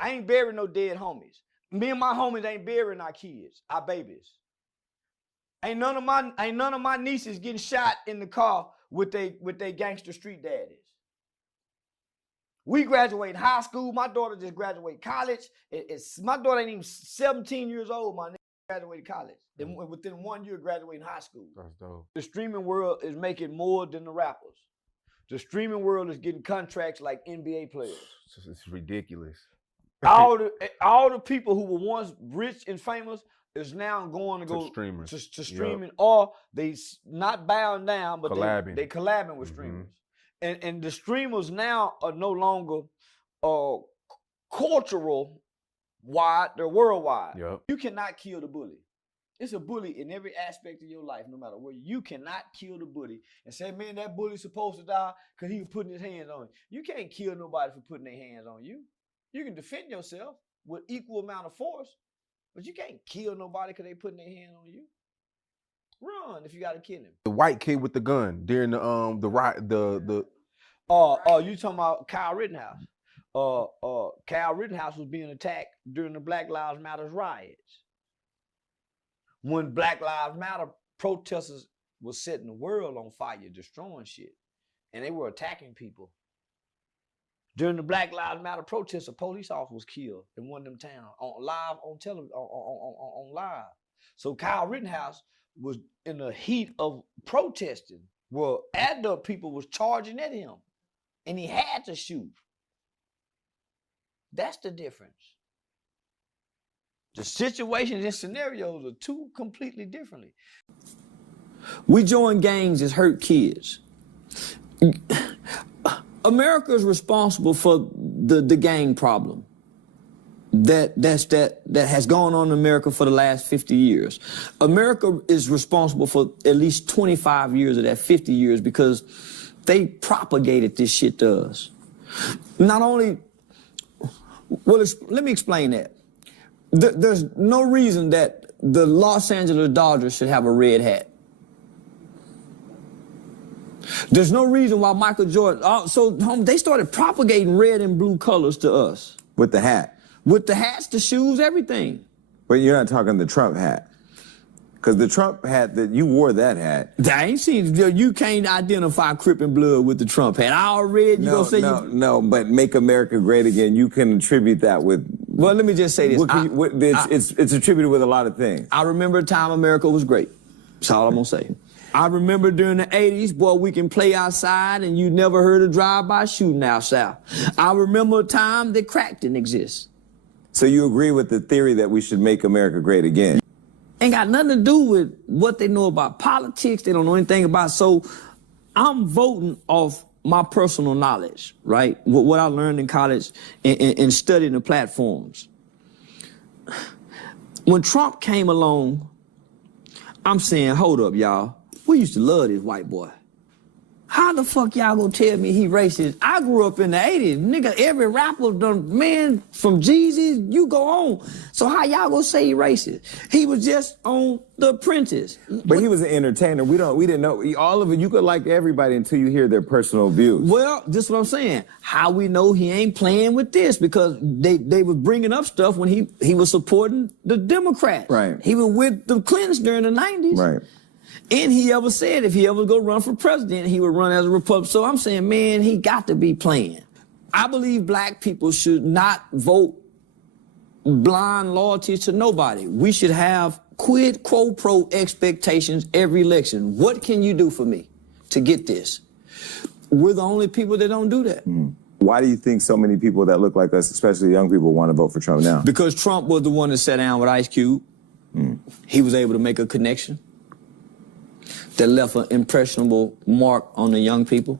I ain't burying no dead homies. Me and my homies ain't burying our kids, our babies. Ain't none of my nieces getting shot in the car with they gangster street daddies. We graduate high school. My daughter just graduated college. My daughter ain't even 17 years old. My nigga graduated college. Then within 1 year, graduating high school. That's dope. The streaming world is making more than the rappers. The streaming world is getting contracts like NBA players. It's ridiculous. all the people who were once rich and famous is now going to go streamers. to streaming, or they not bowing down, but they collabing with streamers. And the streamers now are no longer cultural wide, they're worldwide. Yep. You cannot kill the bully. It's a bully in every aspect of your life, no matter where. You cannot kill the bully and say, man, that bully's supposed to die because he was putting his hands on you. You can't kill nobody for putting their hands on you. You can defend yourself with equal amount of force, but you can't kill nobody because they putting their hand on you. Run if you got to kill him. The white kid with the gun during the you talking about Kyle Rittenhouse? Kyle Rittenhouse was being attacked during the Black Lives Matter riots. When Black Lives Matter protesters were setting the world on fire, destroying shit, and they were attacking people. During the Black Lives Matter protests, a police officer was killed in one of them towns on television, on live. So Kyle Rittenhouse was in the heat of protesting, where adult people was charging at him, and he had to shoot. That's the difference. The situations and scenarios are two completely differently. We join gangs as hurt kids. America is responsible for the gang problem that has gone on in America for the last 50 years. America is responsible for at least 25 years of that 50 years because they propagated this shit to us. Not only, well, let me explain that. There's no reason that the Los Angeles Dodgers should have a red hat. There's no reason why Michael Jordan, so they started propagating red and blue colors to us. With the hat? With the hats, the shoes, everything. But you're not talking the Trump hat. Because the Trump hat, that you wore that hat. I ain't seen, you can't identify Crip and Blood with the Trump hat. I already, No, but Make America Great Again, you can attribute that with... Well, let me just say this. It's attributed with a lot of things. I remember a time America was great. That's all I'm going to say. I remember during the 80s, boy, we can play outside and you never heard a drive-by shooting out south. I remember a time that crack didn't exist. So you agree with the theory that we should make America great again? Ain't got nothing to do with what they know about politics. They don't know anything about. So I'm voting off my personal knowledge, right? What I learned in college and studying the platforms. When Trump came along, I'm saying, hold up, y'all. We used to love this white boy. How the fuck y'all gonna tell me he racist? I grew up in the 80s. Nigga, every rapper done, man, from Jeezy, you go on. So how y'all gonna say he racist? He was just on The Apprentice. But he was an entertainer. We didn't know. All of it, you could like everybody until you hear their personal views. Well, this is what I'm saying. How we know he ain't playing with this? Because they were bringing up stuff when he was supporting the Democrats. Right. He was with the Clintons during the 90s. Right. And he ever said if he ever go run for president, he would run as a Republican. So I'm saying, man, he got to be playing. I believe black people should not vote blind loyalty to nobody. We should have quid pro quo expectations every election. What can you do for me to get this? We're the only people that don't do that. Why do you think so many people that look like us, especially young people, want to vote for Trump now? Because Trump was the one that sat down with Ice Cube. He was able to make a connection that left an impressionable mark on the young people.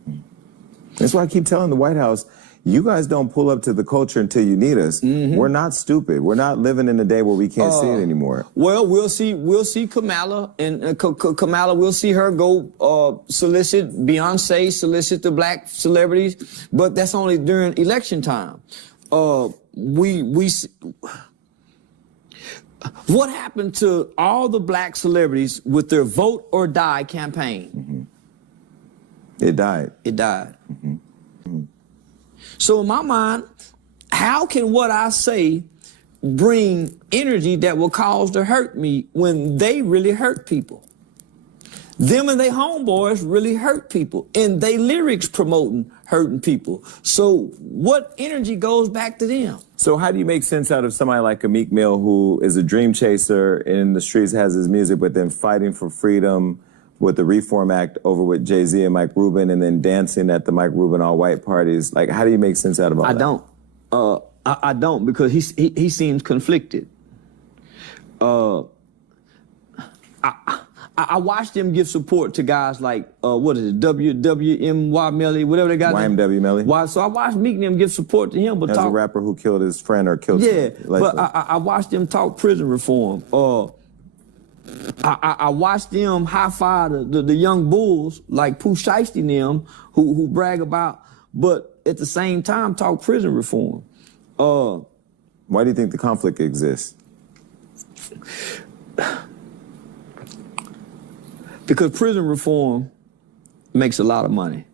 That's why I keep telling the White House, you guys don't pull up to the culture until you need us. We're not stupid. We're not living in a day where we can't see it anymore. Well, we'll see Kamala, and Kamala, we'll see her go solicit Beyonce, solicit the black celebrities, but that's only during election time. What happened to all the black celebrities with their Vote or Die campaign? It died. It died. So in my mind, how can what I say bring energy that will cause to hurt me when they really hurt people? Them and they homeboys really hurt people, and they lyrics promoting hurting people. So what energy goes back to them? So how do you make sense out of somebody like a Meek Mill who is a dream chaser in the streets, has his music, but then fighting for freedom with the Reform Act over with Jay-Z and Mike Rubin, and then dancing at the Mike Rubin all-white parties? Like, how do you make sense out of all that? I don't, because he seems conflicted. I watched them give support to guys like, what is it, WWMY Melly, whatever they got. YMW Melly. So I watched Meek and them give support to him. But as a rapper who killed his friend or killed yeah, someone. but I watched them talk prison reform. I watched them high-five the young bulls like Pooh Shiesty and them who brag about, but at the same time talk prison reform. Why do you think the conflict exists? Because prison reform makes a lot of money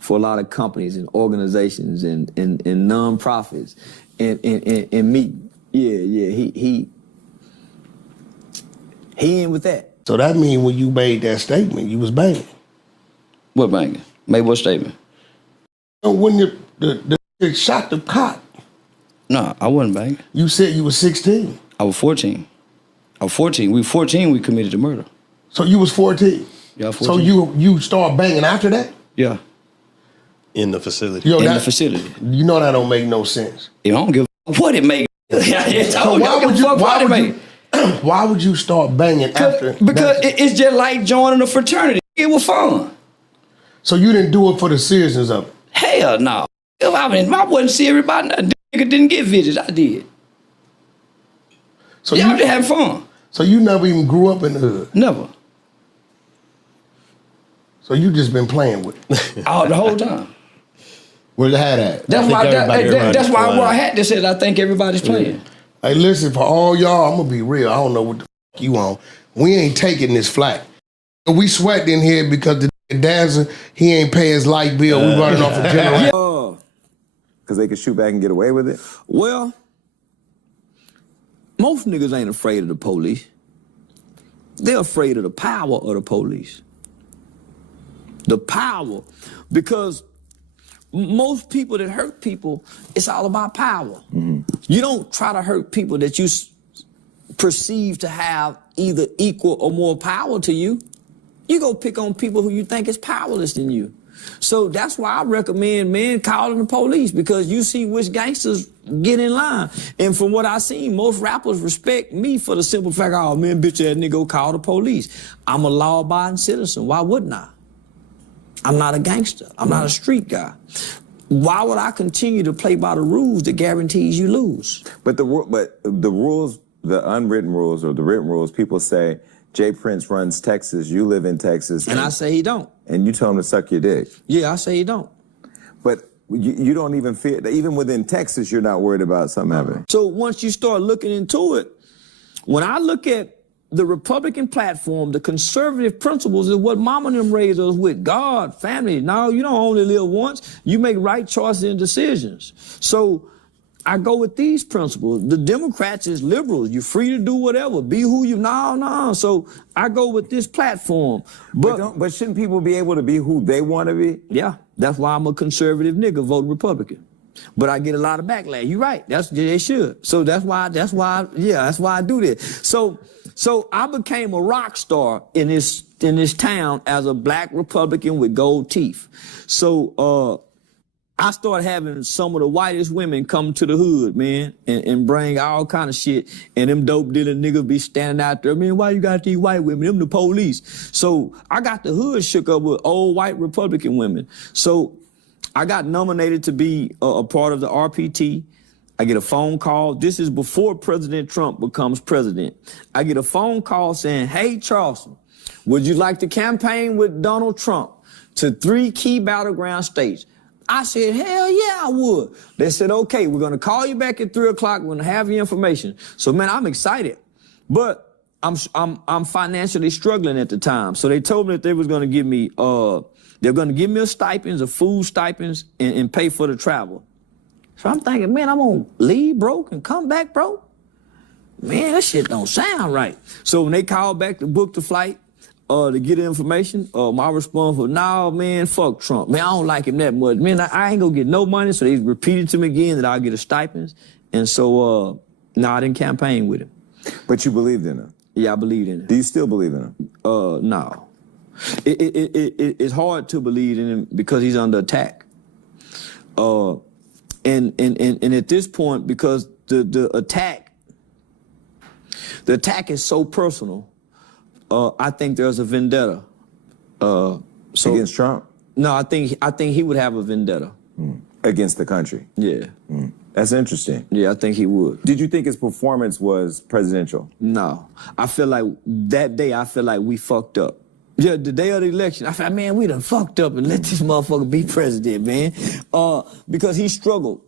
for a lot of companies and organizations and nonprofits. And Meek, he in with that. So that means when you made that statement, you was banging. What banging? Made what statement? When the shot the cop. No, I wasn't banging. You said you was 16. I was 14. I was 14. We 14, we committed the murder. So you was 14? Yeah, 14. So you start banging after that? Yeah. In the facility. Yo, in the facility. You know that don't make no sense. I don't give a what it make. So why would you start banging after? Because it's just like joining a fraternity. It was fun. So you didn't do it for the seriousness of it? Hell no. I mean, I wasn't serious about nothing. Nigga didn't get visits. I did. So yeah, I was just having fun. So you never even grew up in the hood? Never. So you just been playing with it? Oh, the whole time. Where's the hat at? That's why I wore a hat that says I think everybody's playing. Hey, listen, for all y'all, I'm gonna be real. I don't know what the fuck you on. We ain't taking this flack. We sweat in here because the dancer, he ain't pay his light bill. We running off a generator. Because they could shoot back and get away with it? Well, most niggas ain't afraid of the police. They're afraid of the power of the police. The power. Because most people that hurt people, it's all about power. Mm-hmm. You don't try to hurt people that you perceive to have either equal or more power to you. You go pick on people who you think is powerless than you. So that's why I recommend men calling the police, because you see which gangsters get in line. And from what I seen, most rappers respect me for the simple fact, oh man, bitch ass nigga, go call the police. I'm a law-abiding citizen. Why wouldn't I? I'm not a gangster. I'm not a street guy. Why would I continue to play by the rules that guarantees you lose? But the rules, the unwritten rules or the written rules, people say, Jay Prince runs Texas, you live in Texas. And I say he don't. And you tell him to suck your dick. Yeah, I say he don't. But you don't even fear, even within Texas, you're not worried about something happening. So once you start looking into it, when I look at the Republican platform, the conservative principles is what mama and them raised us with. God, family. No, you don't only live once. You make right choices and decisions. So I go with these principles. The Democrats is liberals. You're free to do whatever. Be who you, no. So I go with this platform. But shouldn't people be able to be who they want to be? Yeah, that's why I'm a conservative nigga voting Republican. But I get a lot of backlash. You're right. They should. So that's why I do this. So I became a rock star in this town as a black Republican with gold teeth. So I started having some of the whitest women come to the hood, man, and bring all kind of shit. And them dope dealing niggas be standing out there, man, why you got these white women? Them the police. So I got the hood shook up with old white Republican women. So I got nominated to be a part of the RPT. I get a phone call. This is before President Trump becomes president. I get a phone call saying, hey, Charleston, would you like to campaign with Donald Trump to 3 key battleground states? I said, hell yeah, I would. They said, okay, we're going to call you back at 3 o'clock. We're going to have your information. So, man, I'm excited. But I'm financially struggling at the time. So they told me that they was going to give me, they're going to give me a stipends, a food stipends, and pay for the travel. So I'm thinking, man, I'm gonna leave broke and come back broke? Man, that shit don't sound right. So when they called back to book the flight, to get the information, my response was, nah, man, fuck Trump. Man, I don't like him that much. Man, I ain't gonna get no money. So they repeated to me again that I'll get a stipend. And so, I didn't campaign with him. But you believed in him? Yeah, I believed in him. Do you still believe in him? No. It's hard to believe in him because he's under attack. And at this point, because the attack is so personal, I think there's a vendetta. Against Trump? No, I think he would have a vendetta. Against the country? Yeah. That's interesting. Yeah, I think he would. Did you think his performance was presidential? No. I feel like that day, we fucked up. Yeah, the day of the election, I felt, man, we done fucked up and let this motherfucker be president, man. Because he struggled.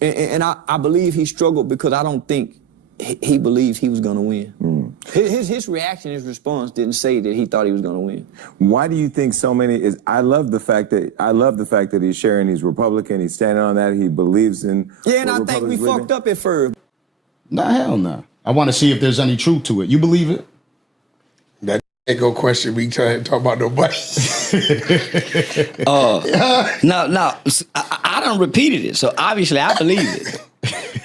And I believe he struggled because I don't think he believed he was gonna win. His reaction, his response didn't say that he thought he was gonna win. Why do you think so many I love the fact that he's sharing, he's Republican, he's standing on that, he believes in. Yeah, and I think we fucked up at first. Nah, hell no. I want to see if there's any truth to it. You believe it? That ain't gonna question me trying to talk about nobody. No, I done repeated it, so obviously I believe it.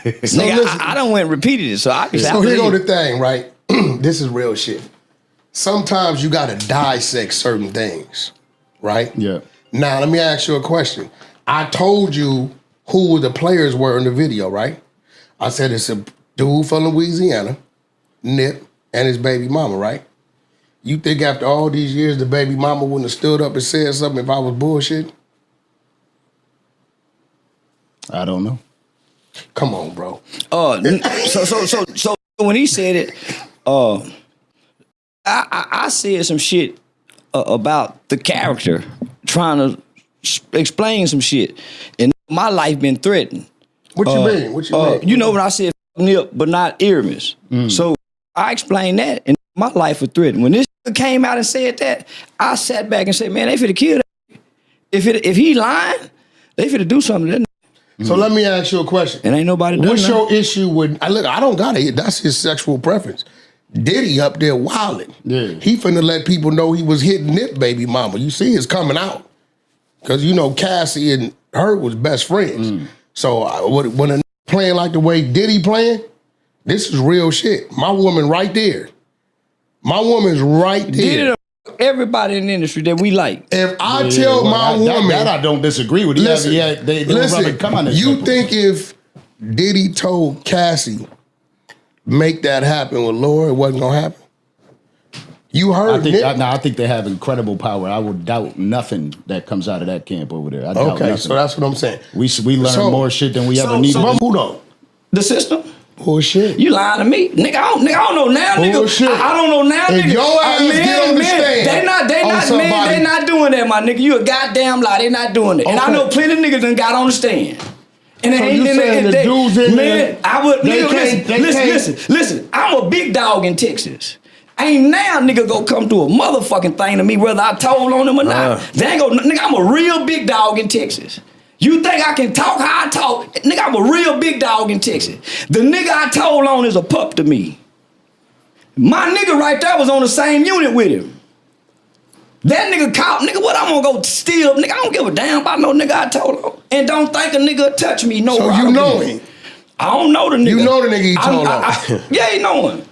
So Nigga, listen, I done went and repeated it, so obviously I so here believe go it. the thing, right? This is real shit. Sometimes you gotta dissect certain things, right? Yeah. Now let me ask you a question. I told you who the players were in the video, right? I said it's a dude from Louisiana, Nip, and his baby mama, right? You think after all these years the baby mama wouldn't have stood up and said something if I was bullshit? I don't know. Come on, bro. So when he said it, I said some shit about the character, trying to explain some shit, and my life been threatened. What you mean? What you mean? You know when I said Nip, but not Earmus. So I explained that, and my life was threatened. When this came out and said that, I sat back and said, man, they finna kill that. If he lying, they finna do something to that. So let me ask you a question. And ain't nobody done What's nothing. your issue with, look, I don't got it. That's his sexual preference. Diddy up there wilding. Yeah. He finna let people know he was hitting Nip baby mama. You see it's coming out. Because you know Cassie and her was best friends. So when a playing like the way Diddy playing, this is real shit. My woman right there. My woman's right there. Did everybody in the industry that we like. If I tell my woman... That I don't disagree with. Listen, They would rather come on this. you think if Diddy told Cassie, make that happen with Laura, it wasn't gonna happen? You heard Nip? I think they have incredible power. I would doubt nothing that comes out of that camp over there. I doubt Okay, nothing. so that's what I'm saying. We learn more shit than we ever needed. Who don't? The system. Bullshit. You lying to me, nigga? I don't know now, Bullshit. nigga. I don't know now, If nigga. your ass get on the stand They not doing that, my nigga. You a goddamn lie. They not doing it. And I Okay. know plenty of niggas done got on the stand. And So you saying the dudes in there, I would, they nigga, can't- listen. I'm a big dog in Texas. Ain't now nigga go come do a motherfucking thing to me whether I told on them or not. They ain't go, nigga, I'm a real big dog in Texas. You think I can talk how I talk? Nigga, I'm a real big dog in Texas. The nigga I told on is a pup to me. My nigga right there was on the same unit with him. That nigga caught, nigga, what I'm gonna go steal? Nigga, I don't give a damn about no nigga I told on. And don't think a nigga touch me, no. So you know him? I don't know the nigga. You know the nigga he told on? Yeah, he know him.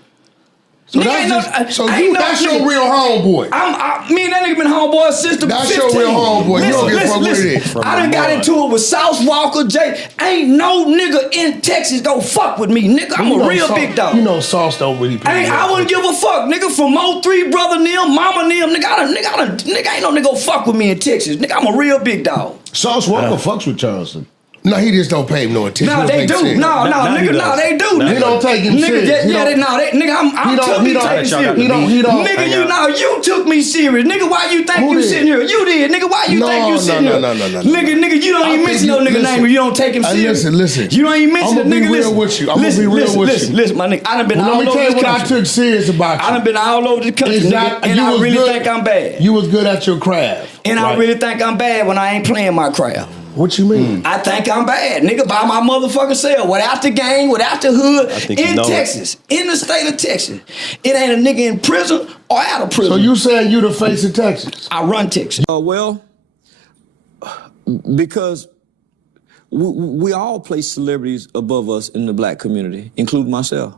So Nigga that's ain't that's no your nigga. real homeboy. Me and that nigga been homeboys since the That's 15. your real homeboy. You don't give a fuck what it is. I done got into it with South Walker, Jay. Ain't no nigga in Texas go fuck with me, nigga. I'm a real big dog. You know Sauce don't really play. I wouldn't give a fuck, nigga. From 03, brother Neil, mama Neil, nigga, ain't no nigga go fuck with me in Texas. Nigga, I'm a real big dog. Sauce Walker fucks with Charleston. No, he just don't pay him no attention. No, they do. No, nigga, they do. He don't take him serious. Nigga, I'm took me taking serious. He don't. Nigga, you took me serious. Nigga, why you think you sitting here? You did. Nigga, why you think you sitting here? No. Nigga, you don't even mention no nigga name. You don't take him serious. Listen. You don't even mention the nigga. I'm gonna be real with you. I'm gonna be real with you. Listen, my nigga. I done been all Let me over tell you this what I country. took serious about you. I done been all over the country, nigga, and I really think I'm bad. You was good at your craft. And I really think I'm bad when I ain't playing my craft. What you mean? I think I'm bad, nigga, by my motherfucking self. Without the gang, without the hood, in Texas, in the state of Texas. It ain't a nigga in prison or out of prison. So you saying you the face of Texas? I run Texas. Well, because we all place celebrities above us in the black community, including myself.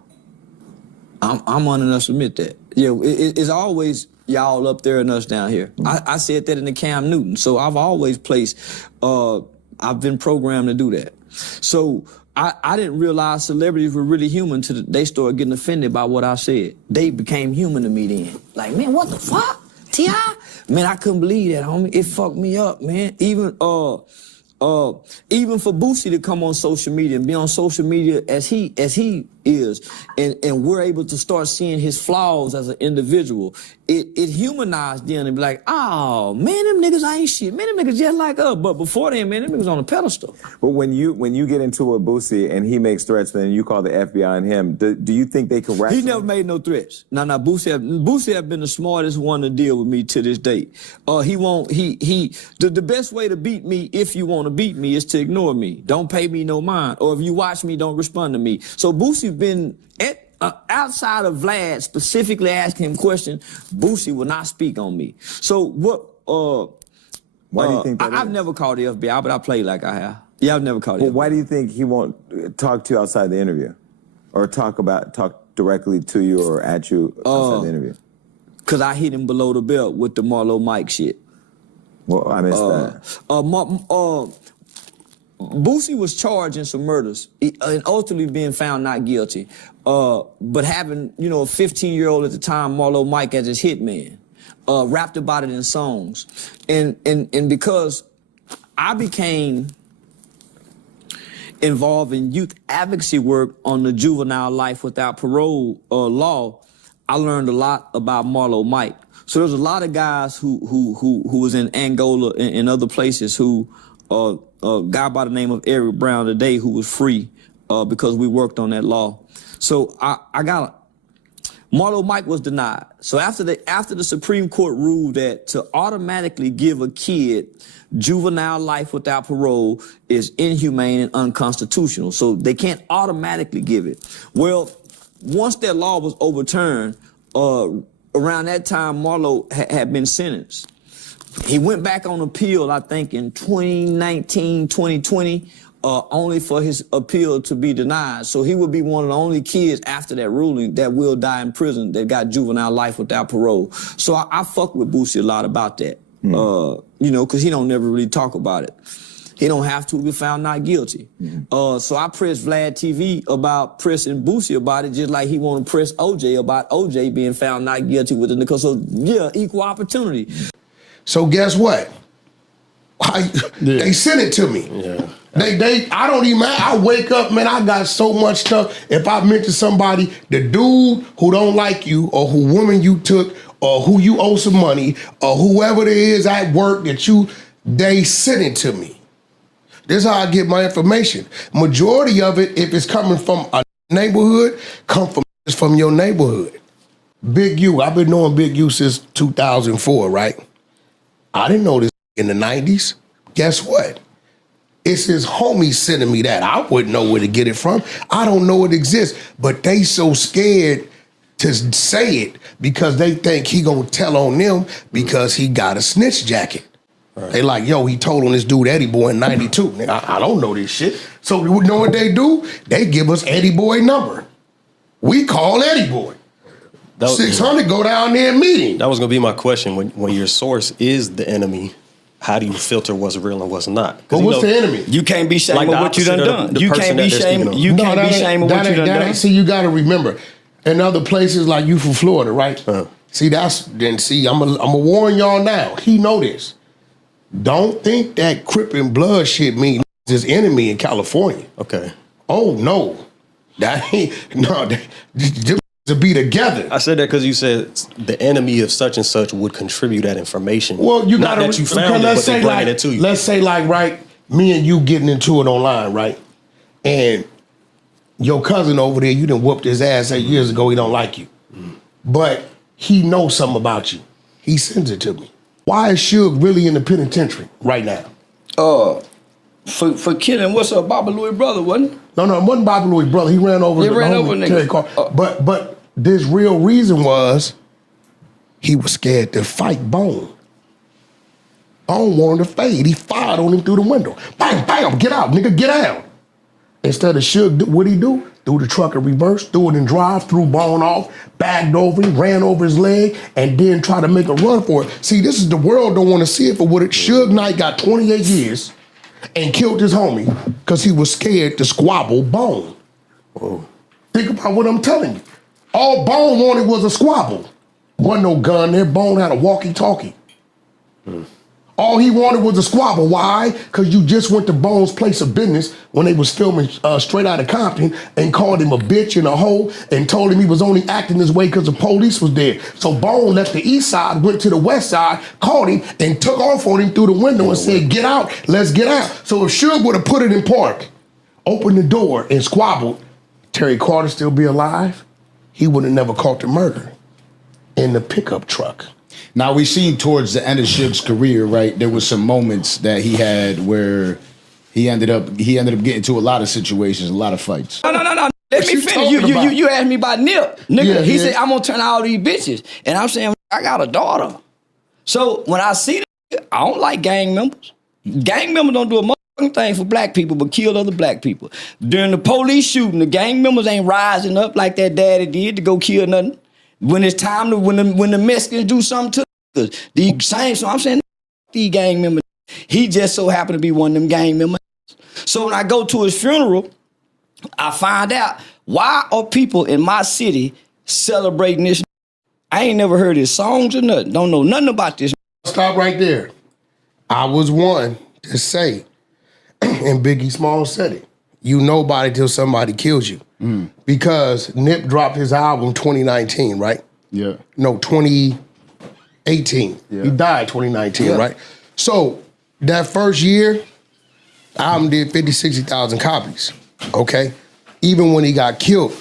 I'm honest enough to admit that. Yeah, it's always y'all up there and us down here. I said that in the Cam Newton. So I've always placed, I've been programmed to do that. So I didn't realize celebrities were really human till they started getting offended by what I said. They became human to me then. Like, man, what the fuck? T.I.? Man, I couldn't believe that, homie. It fucked me up, man. Even for Boosie to come on social media and be on social media as he is, and we're able to start seeing his flaws as an individual, it humanized them and be like, oh, man, them niggas ain't shit. Man, them niggas just like us. But before then, man, them niggas on a pedestal. But when you get into a Boosie and he makes threats, then you call the FBI on him, do you think they could He never made no threats. Now, Boosie have been the smartest one to deal with me to this date. The best way to beat me, if you want to beat me, is to ignore me. Don't pay me no mind. Or if you watch me, don't respond to me. So Boosie been outside of Vlad specifically asking him questions, Boosie will not speak on me. So what? Why do you think that I've never called the FBI, but I played like I have. Yeah, I've never called the FBI. Why do you think he won't talk to you outside the interview, or talk directly to you or at you outside the interview? Because I hit him below the belt with the Marlo Mike shit. Well, I missed that. Boosie was charged in some murders and ultimately being found not guilty. But having, a 15-year-old at the time, Marlo Mike, as his hitman, rapped about it in songs. And because I became involved in youth advocacy work on the juvenile life without parole law, I learned a lot about Marlo Mike. So there's a lot of guys who was in Angola and other places who, a guy by the name of Eric Brown today who was free because we worked on that law. So Marlo Mike was denied. So after the Supreme Court ruled that to automatically give a kid juvenile life without parole is inhumane and unconstitutional. So they can't automatically give it. Well, once that law was overturned, around that time, Marlo had been sentenced. He went back on appeal, I think, in 2019, 2020, only for his appeal to be denied. So he would be one of the only kids after that ruling that will die in prison that got juvenile life without parole. So I fuck with Boosie a lot about that, because he don't never really talk about it. He don't have to be found not guilty. So I pressed Vlad TV about pressing Boosie about it, just like he want to press OJ about OJ being found not guilty with it. So yeah, equal opportunity. So guess what? They sent it to me. Yeah. I don't even, I wake up, man, I got so much stuff. If I mention somebody, the dude who don't like you, or who woman you took, or who you owe some money, or whoever it is at work that they sent it to me. This is how I get my information. Majority of it, if it's coming from a neighborhood, come from your neighborhood. Big U, I've been knowing Big U since 2004, right? I didn't know this in the 90s. Guess what? It's his homies sending me that. I wouldn't know where to get it from. I don't know it exists, but they so scared to say it because they think he gonna tell on them because he got a snitch jacket. Right. They like, yo, he told on this dude Eddie Boy in 92. I don't know this shit. So you know what they do? They give us Eddie Boy number. We call Eddie Boy. 600 go down there and meet him. That was gonna be my question. When your source is the enemy, how do you filter what's real and what's not? But what's the enemy? You can't be ashamed of what you done. You can't be ashamed of what you done. See, you gotta remember, in other places like you from Florida, right? See, I'm gonna warn y'all now. He know this. Don't think that Crip and Blood shit means his enemy in California. Okay. Oh no, that ain't to be together. I said that because you said the enemy of such and such would contribute that information. Well, you got not that you found it, but they bringing it to you. Let's say, like, right, me and you getting into it online, right, and your cousin over there, you done whooped his ass 8 years ago. He don't like you, but he knows something about you. He sends it to me. Why is Suge really in the penitentiary right now? For killing what's up, Baba Louie brother, wasn't it? No, it wasn't Bobby Louis' brother. He ran over. He the ran homie, over nigga. Terry Carter. But this real reason was he was scared to fight Bone. Bone wanted to fade. He fired on him through the window. Bam, bam, get out, nigga, get out. Instead of Suge, what'd he do? Threw the truck in reverse, threw it in drive, threw Bone off, bagged over him, ran over his leg, and then tried to make a run for it. See, this is the world don't want to see it for what it. Suge Knight got 28 years and killed his homie because he was scared to squabble Bone. Whoa. Think about what I'm telling you. All Bone wanted was a squabble. Wasn't no gun there. Bone had a walkie-talkie. All he wanted was a squabble. Why? Because you just went to Bone's place of business when they was filming Straight Outta Compton and called him a bitch and a hoe and told him he was only acting this way because the police was there. So Bone left the east side, went to the west side, called him and took off on him through the window and said, get out, let's get out. So if Suge would have put it in park, opened the door and squabbled, Terry Carter still be alive? He would have never caught the murder in the pickup truck. Now, we seen towards the end of Suge's career, right, there was some moments that he had where he ended up getting into a lot of situations, a lot of fights. No. Let me finish. You asked me about Nip. Nigga, he said, I'm gonna turn all these bitches. And I'm saying, I got a daughter. So when I see that, I don't like gang members. Gang members don't do a motherfucking thing for black people but kill other black people. During the police shooting, the gang members ain't rising up like that daddy did to go kill nothing. When it's time to, when the Mexicans do something to the same, so I'm saying, these gang members, he just so happened to be one of them gang members. So when I go to his funeral, I find out why are people in my city celebrating this. I ain't never heard his songs or nothing. Don't know nothing about this. Stop right there. I was one to say, and Biggie Smalls said it, you nobody till somebody kills you. Because Nip dropped his album 2019, right? Yeah. No, 2018. Yeah. He died 2019, right? So that first year, album did 50, 60,000 copies, okay? Even when he got killed,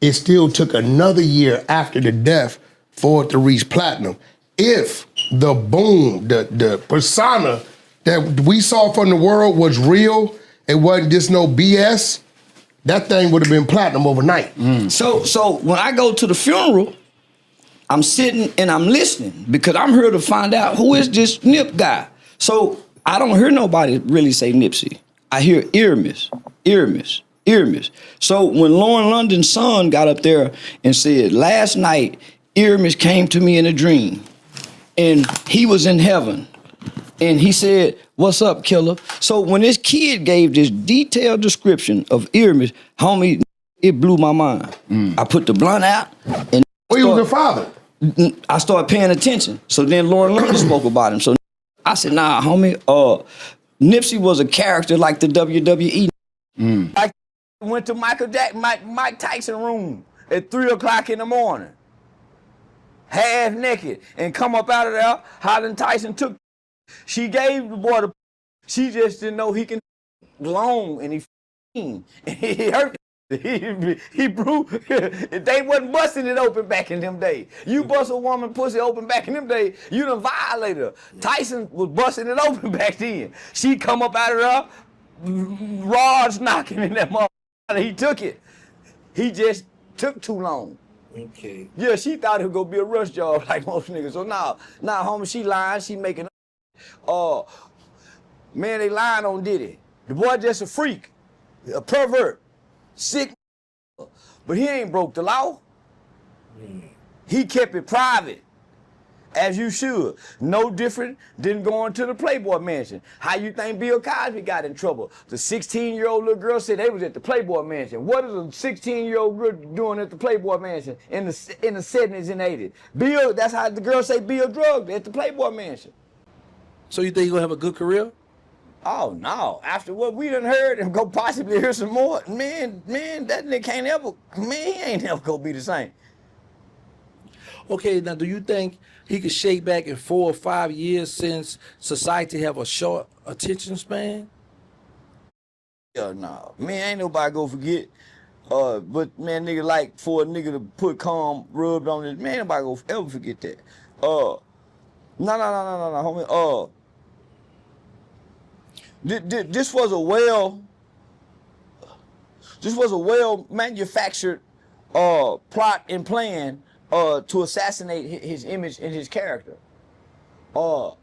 it still took another year after the death for it to reach platinum. If the boom, the persona that we saw from the world was real, it wasn't just no BS, that thing would have been platinum overnight. So when I go to the funeral, I'm sitting and I'm listening because I'm here to find out who is this Nip guy. So I don't hear nobody really say Nipsey. I hear Earmiss. So when Lauren London's son got up there and said, last night, Earmiss came to me in a dream and he was in heaven. And he said, what's up, killer? So when this kid gave this detailed description of Earmiss, homie, it blew my mind. I put the blunt out and He was your father. I started paying attention. So then Lauren London spoke about him. So I said, nah, homie, Nipsey was a character like the WWE. I went to Mike Tyson room at 3 o'clock in the morning, half naked, and come up out of there, Holland Tyson took. She gave the boy the, she just didn't know he can long, and he hurt. He blew. They wasn't busting it open back in them days. You bust a woman pussy open back in them days, you done violated her. Tyson was busting it open back then. She come up out of there, rods knocking in that motherfucker. He took it. He just took too long. Okay. Yeah, she thought it was gonna be a rush job like most niggas. So now, homie, she lying. She making. Man, they lying on Diddy. The boy just a freak, a pervert. Sick, but he ain't broke the law. He kept it private, as you should. No different than going to the Playboy Mansion. How you think Bill Cosby got in trouble? The 16-year-old little girl said they was at the Playboy Mansion. What is a 16-year-old girl doing at the Playboy Mansion in the 70s and 80s? Bill, that's how the girl say Bill drugged at the Playboy Mansion. So you think you're gonna have a good career? Oh no! After what we done heard and go possibly hear some more, man, that nigga can't ever, he ain't never gonna be the same. Okay, now do you think he could shake back in 4 or 5 years since society have a short attention span? Yeah, no, man, ain't nobody gonna forget. But man, nigga, like for a nigga to put calm rubbed on it, man, nobody gonna ever forget that. No, homie. This was a well manufactured plot and plan to assassinate his image and his character. No.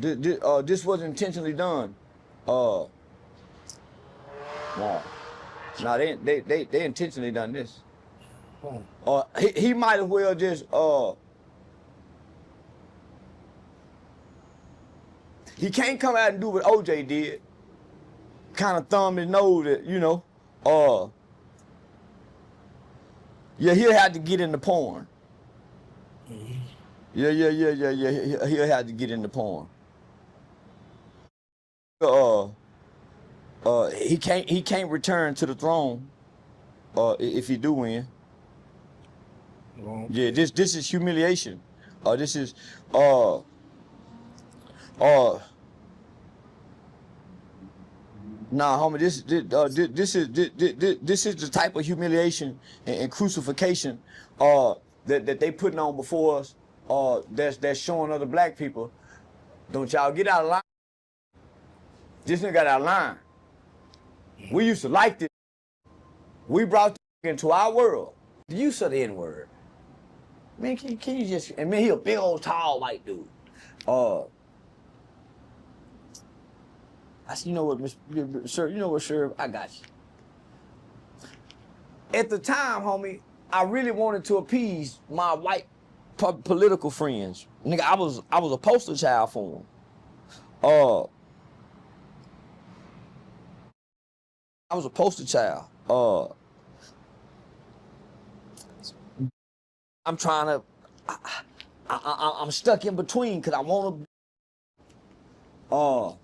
This wasn't intentionally done. No, they intentionally done this. He might as well just he can't come out and do what OJ did. Kind of thumb his nose at, you know, yeah, he'll have to get into porn. Yeah, he'll have to get into porn. He can't return to the throne if he do win. Yeah, this is humiliation. This is nah, homie. This is the type of humiliation and crucifixion that they putting on before us. That's showing other black people. Don't y'all get out of line. This nigga got out of line. We used to like this. We brought this into our world. The use of the N-word. Man, can you just, and man, he a big old tall white dude. I said, you know what, sir, you know what, Sheriff, I got you. At the time, homie, I really wanted to appease my white political friends. Nigga, I was a poster child for them. I was a poster child. I'm trying to, I'm stuck in between because I want to,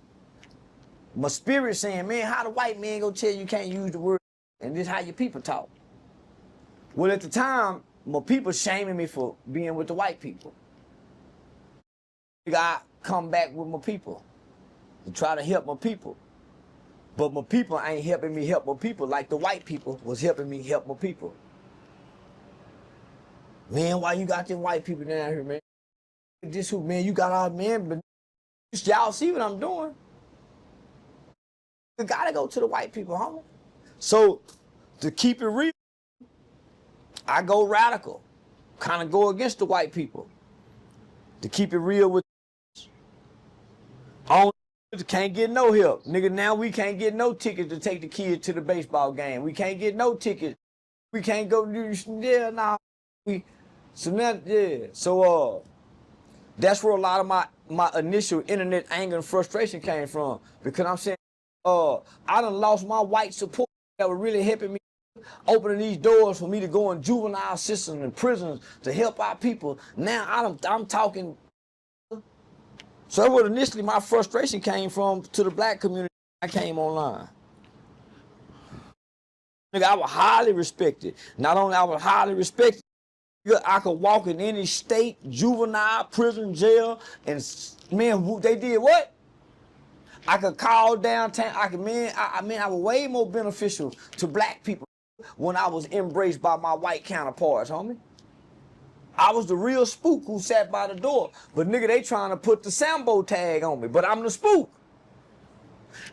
my spirit saying, man, how the white man gonna tell you can't use the word? And this how your people talk. Well, at the time, my people shaming me for being with the white people. I come back with my people to try to help my people. But my people ain't helping me help my people like the white people was helping me help my people. Man, why you got them white people down here, man? This who, man, you got all, man, but y'all see what I'm doing? You gotta go to the white people, homie. So, to keep it real, I go radical. Kind of go against the white people. To keep it real with can't get no help. Nigga, now we can't get no tickets to take the kids to the baseball game. We can't get no tickets. We can't go do, yeah, nah. So now, yeah. So, that's where a lot of my initial internet anger and frustration came from. Because I'm saying, I done lost my white support that were really helping me opening these doors for me to go in juvenile systems and prisons to help our people. Now I'm talking. So that's what initially my frustration came from to the black community. I came online. Nigga, I was highly respected. Not only I was highly respected, I could walk in any state, juvenile, prison, jail, and man, they did what? I could call downtown. I was way more beneficial to black people when I was embraced by my white counterparts, homie. I was the real spook who sat by the door. But nigga, they trying to put the Sambo tag on me. But I'm the spook.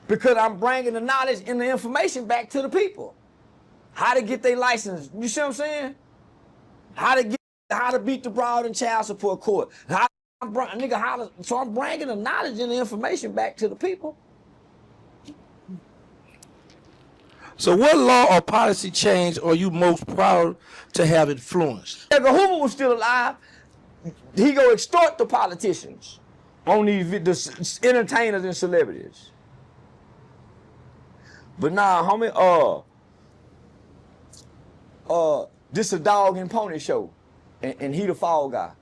Because I'm bringing the knowledge and the information back to the people. How to get their license. You see what I'm saying? How to beat the broad in child support court. So I'm bringing the knowledge and the information back to the people. So what law or policy change are you most proud to have influenced? If Hoover was still alive, he go extort the politicians on the entertainers and celebrities. But nah, homie, this a dog and pony show, and he the fall guy.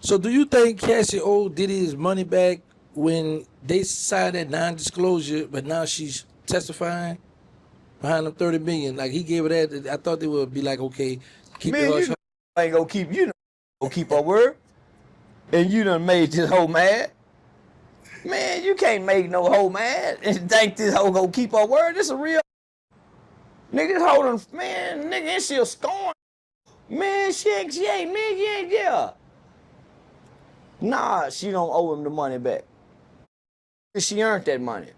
So do you think Cassie owed Diddy his money back when they signed that non-disclosure, but now she's testifying behind them $30 million? Like he gave her that, I thought they would be like, okay, keep it hush. Ain't gonna keep, gonna keep our word. And you done made this hoe mad. Man, you can't make no hoe mad and think this hoe gonna keep her word. This a real nigga. This hoe done, man, nigga, and she'll scorn. Man, she ain't, man, yeah. Nah, she don't owe him the money back. She earned that money.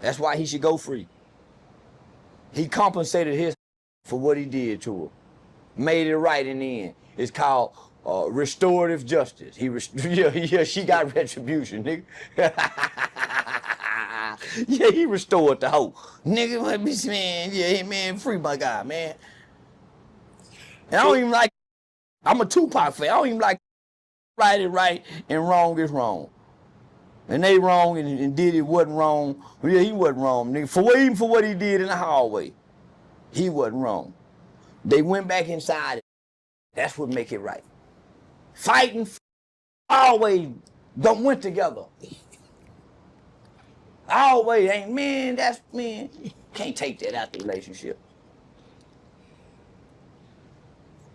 That's why he should go free. He compensated his for what he did to her. Made it right in the end. It's called restorative justice. She got retribution, nigga. Yeah, he restored the hoe. Nigga, what bitch, man? Yeah, man, free my guy, man. And I don't even like, I'm a Tupac fan. I don't even like right is right and wrong is wrong. And they wrong and Diddy wasn't wrong. Yeah, he wasn't wrong, nigga. Even for what he did in the hallway, he wasn't wrong. They went back inside. That's what make it right. Fighting always don't went together. Always ain't, man, that's, man, can't take that out the relationship.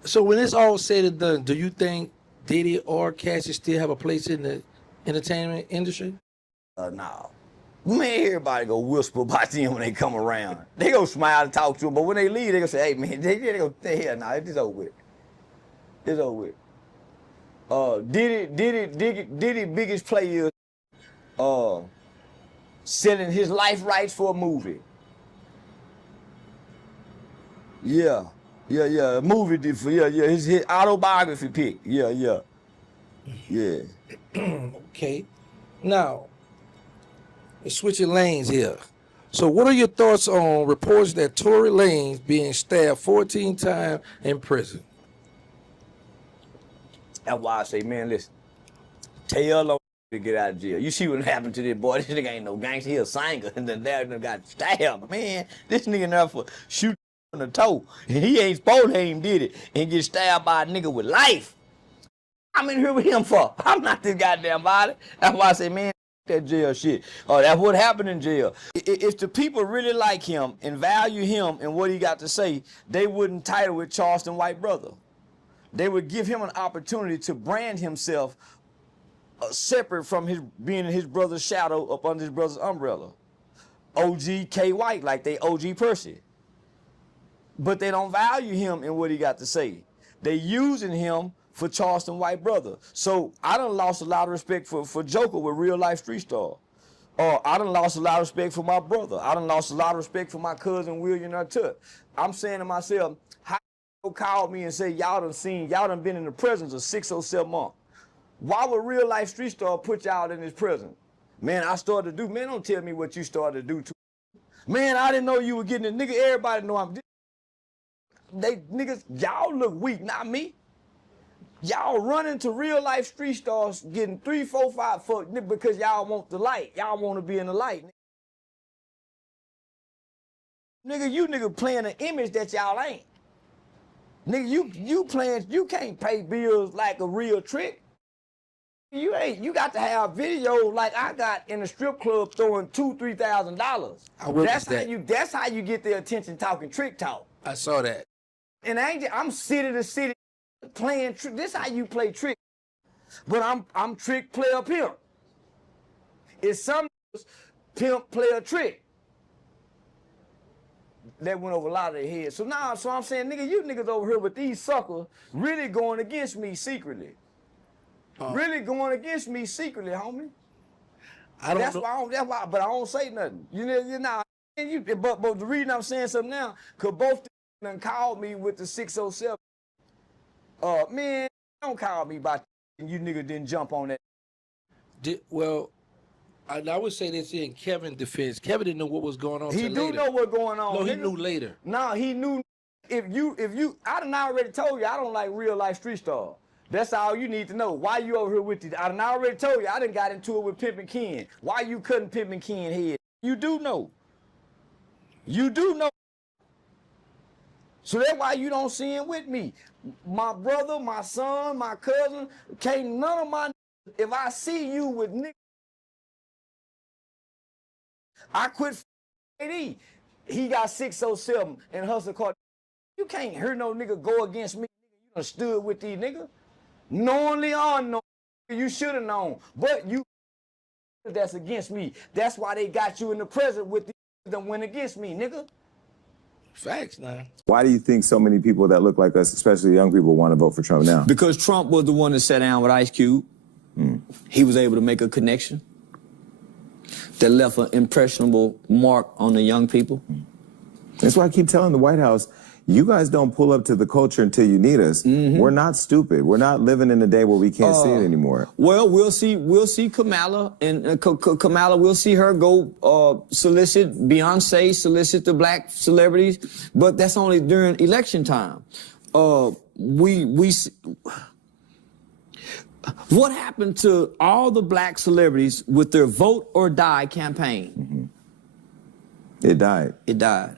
So when it's all said and done, do you think Diddy or Cassie still have a place in the entertainment industry? No. Man, everybody go whisper about them when they come around. They go smile and talk to them, but when they leave, they go say, hey, man, they go, hell nah, it's over with. It's over with. Diddy biggest play is selling his life rights for a movie. Yeah, a movie did for, his autobiography pick. Yeah. Okay. Now, let's switch your lanes here. So what are your thoughts on reports that Tory Lanez being stabbed 14 times in prison? That's why I say, man, listen, tell them to get out of jail. You see what happened to this boy? This nigga ain't no gangster. He a singer, and then that nigga got stabbed. Man, this nigga never shoot in the toe. And he ain't supposed to even did it and get stabbed by a nigga with life. I'm in here with him for. I'm not this goddamn body. That's why I say, man, that jail shit. That's what happened in jail. If the people really like him and value him and what he got to say, they wouldn't title with Charleston White Brother. They would give him an opportunity to brand himself separate from his being in his brother's shadow up under his brother's umbrella. OG K White, like they OG Percy. But they don't value him in what he got to say. They using him for Charleston White Brother. So I done lost a lot of respect for Joker with Real Life Street Star. I done lost a lot of respect for my brother. I done lost a lot of respect for my cousin William Tut. I'm saying to myself, how you call me and say y'all done been in the prisons of 6 or 7 months. Why would Real Life Street Star put y'all in this prison? Man, I started to do, man, don't tell me what you started to do to. Man, I didn't know you were getting it. Nigga, everybody know I'm, niggas, y'all look weak, not me. Y'all running to Real Life Street Stars getting 3, 4, 5 foot because y'all want the light. Y'all want to be in the light. Nigga, you nigga playing an image that y'all ain't. Nigga, you playing, you can't pay bills like a real trick. You got to have video like I got in a strip club throwing $2,000, $3,000. That's how you get their attention talking trick talk. I saw that. And I'm city to city playing trick. This how you play trick. But I'm trick player pimp. It's some pimp player trick. That went over a lot of their heads. So now, I'm saying, nigga, you niggas over here with these suckers really going against me secretly. Really going against me secretly, homie. That's why, but I don't say nothing. You know, but the reason I'm saying something now, cause both done called me with the 607. Man, don't call me about and you nigga didn't jump on that. I would say this in Kevin's defense. Kevin didn't know what was going on. He do know what's going on. No, he knew later. No, he knew. If you, I done already told you I don't like Real Life Street Star. That's all you need to know. Why you over here with you? I done already told you I done got into it with Pimpin' Ken. Why you cutting Pimpin' Ken head? You do know. You do know. So that's why you don't see him with me. My brother, my son, my cousin, can't none of my, if I see you with niggas, I quit AD. He got 607 and Hustle Card. You can't hear no nigga go against me. You done stood with these niggas. Knowingly or unknowingly, you should have known. But you, that's against me. That's why they got you in the present with these that went against me, nigga. Facts, now. Why do you think so many people that look like us, especially young people, want to vote for Trump now? Because Trump was the one that sat down with Ice Cube. He was able to make a connection that left an impressionable mark on the young people. That's why I keep telling the White House, you guys don't pull up to the culture until you need us. We're not stupid. We're not living in a day where we can't see it anymore. Well, we'll see Kamala, and Kamala, we'll see her go solicit Beyonce, solicit the black celebrities, but that's only during election time. What happened to all the black celebrities with their Vote or Die campaign? It died. It died.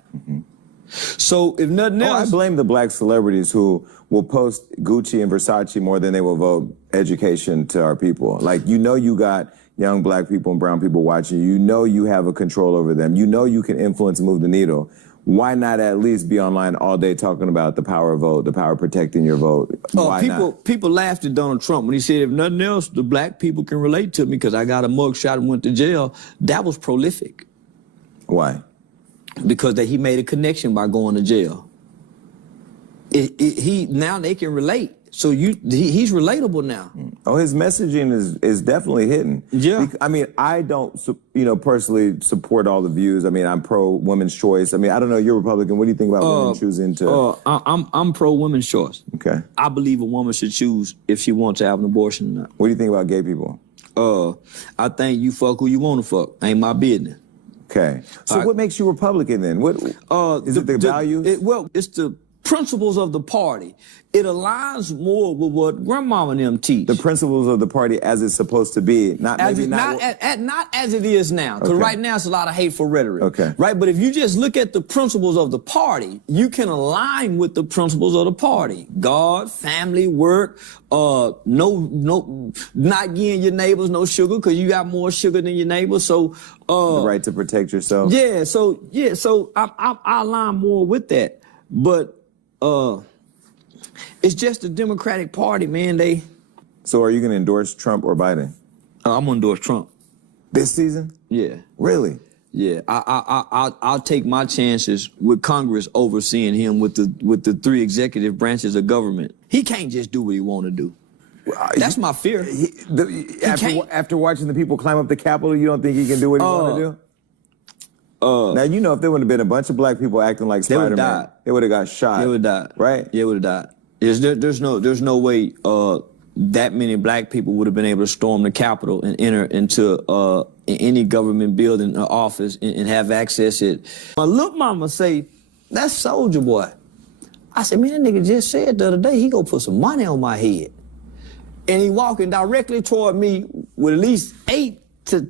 So if nothing else, I blame the black celebrities who will post Gucci and Versace more than they will vote education to our people. Like, you know, you got young black people and brown people watching. You know you have a control over them. You know you can influence and move the needle. Why not at least be online all day talking about the power of vote, the power of protecting your vote? Why not? People laughed at Donald Trump when he said, if nothing else, the black people can relate to me because I got a mugshot and went to jail. That was prolific. Why? Because he made a connection by going to jail. Now they can relate. So he's relatable now. Oh, his messaging is definitely hitting. Yeah. I mean, I don't, personally support all the views. I mean, I'm pro women's choice. I mean, I don't know, you're Republican. What do you think about women choosing to? I'm pro women's choice. Okay. I believe a woman should choose if she wants to have an abortion or not. What do you think about gay people? I think you fuck who you want to fuck. Ain't my business. Okay. So what makes you Republican then? What is it? The values? It's the principles of the party. It aligns more with what grandmama and them teach. The principles of the party as it's supposed to be, not as it is now. Because right now it's a lot of hateful rhetoric. Okay. Right, but if you just look at the principles of the party, you can align with the principles of the party. God, family, work, not giving your neighbors no sugar because you got more sugar than your neighbors. So the right to protect yourself. Yeah. So I align more with that. But it's just the Democratic Party, man. So are you going to endorse Trump or Biden? I'm going to endorse Trump. This season? Yeah. Really? Yeah. I'll take my chances with Congress overseeing him with the three executive branches of government. He can't just do what he want to do. That's my fear. After watching the people climb up the Capitol, you don't think he can do what he want to do? Now, you know, if there would have been a bunch of black people acting like Spider-Man, they would have got shot. They would have died. Right? Yeah, would have died. There's no way that many black people would have been able to storm the Capitol and enter into any government building or office and have access to it. My little mama say, that's Soldier Boy. I said, man, that nigga just said the other day he gonna put some money on my head. And he walking directly toward me with at least 8 to